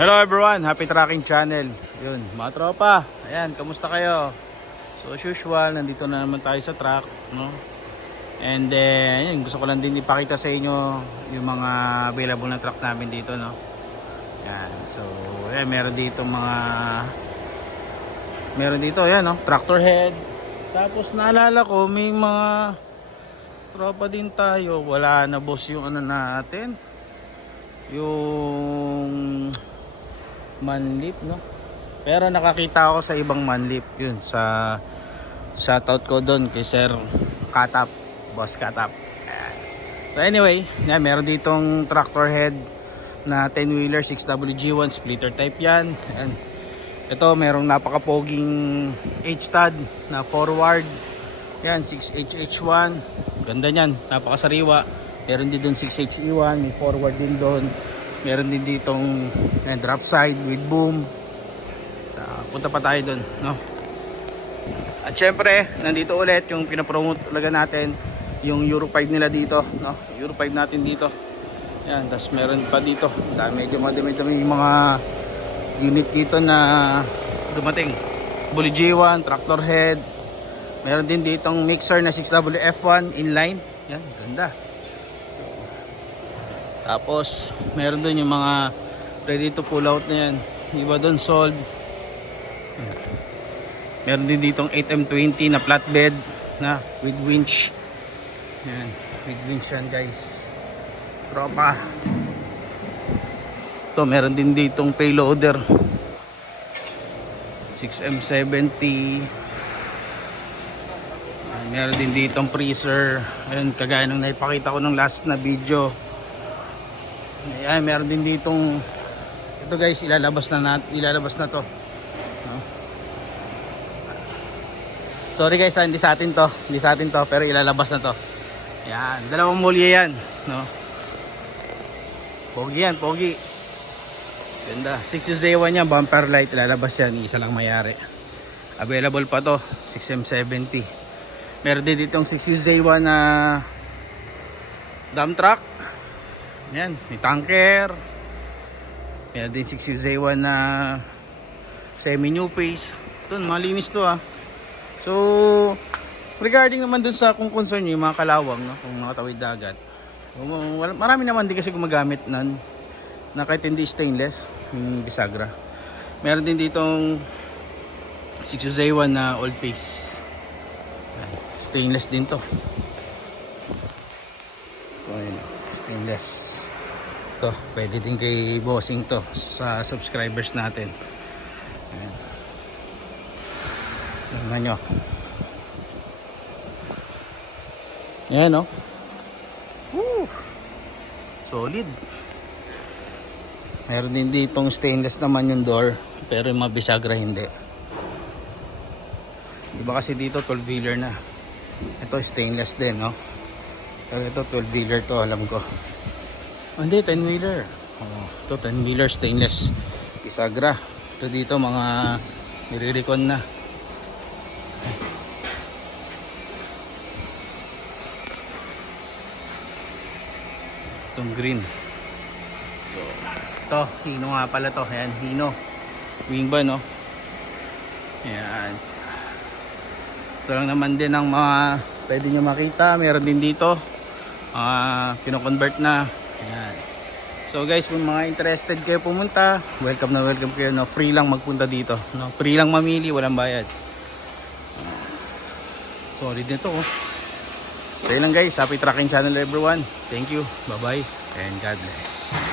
Hello everyone, Happy Trucking Channel. Yun, mga tropa. Ayan, kamusta kayo? So as usual, nandito na naman tayo sa truck, no? And then, yun, gusto ko lang din ipakita sa inyo yung mga available na truck namin dito, no? Ayan, so ayan, meron dito, ayan, no? Tractor head. Tapos naalala ko, may mga tropa din tayo. Wala na boss yung ano natin, yung manlip, no? Pero nakakita ako sa ibang manlip, yun, sa shoutout ko doon kay Sir Katap, Boss Katap. So anyway, yan, meron ditong tractor head na 10-wheeler 6WG1 splitter type yan. Ayan. Ito merong napakapoging H-stud na forward, yan 6HH1, ganda nyan, napakasariwa. Meron din doon 6HE1, may forward din doon. Meron din ditong drop side with boom. Punta pa tayo doon, no? At syempre, nandito ulit yung pinapromote talaga natin, yung Euro 5 nila dito, no? Euro 5 natin dito. Yan, tapos meron pa dito. Medyo madami-dami yung mga unit dito na dumating. Bully G1, tractor head. Meron din ditong mixer na 6WF1 inline. Yan, ganda. Tapos meron doon yung mga ready to pull out na yan. Iba doon sold. Meron din ditong 8M20 na flatbed na with winch. Yan, with winch yan guys. Tropa. Ito meron din ditong payloader 6M70. Meron din ditong freezer. Ayun, kagaya nung naipakita ko nung last na video. Ayan, meron din ditong ito guys, ilalabas na to, no? Sorry guys, hindi sa atin to pero ilalabas na to. Ayan, dalawang mulya yan, no? Pogi yan, pogi. Ganda, 6UZ1 yan, bumper light, ilalabas yan, isa lang mayari. Available pa to, 6M70. Meron din ditong 6UZ1 na dump truck. Yan, may tanker. Meron din 6UZ1 na semi new face. Ito, malinis to ah. So, regarding naman dun sa kung concern nyo, yung mga kalawang, no? Kung mga tawid dagat, marami naman din kasi gumagamit na kahit hindi stainless, yung bisagra. Meron din ditong 6UZ1 na old face. Stainless din to. So, ayun, stainless. To, pwede din kay bossing to sa subscribers natin. Ayan. Tingnan nyo. Ayan, no? Woo! Solid. Meron din ditong stainless naman yung door, pero yung mga bisagra hindi. Iba kasi dito 12-wheeler na. Ito stainless din, no? Pero ito 12-wheeler to, alam ko. Hindi, 10-wheeler. Ito 10-wheeler stainless bisagra. Ito dito mga nire-recon na. Itong green. So, ito, Hino nga pala to. Ayan, Hino. Wing ba, no? Ayan. Ito lang naman din ang mga pwede nyo makita. Meron din dito. Kino-convert na. Ayan. So guys, kung mga interested kayo pumunta, welcome na welcome kayo, no? Free lang magpunta dito, no? Free lang mamili, walang bayad. Solid nito, oh. So yun lang guys, Happy Trucking Channel everyone. Thank you, bye bye, and God bless.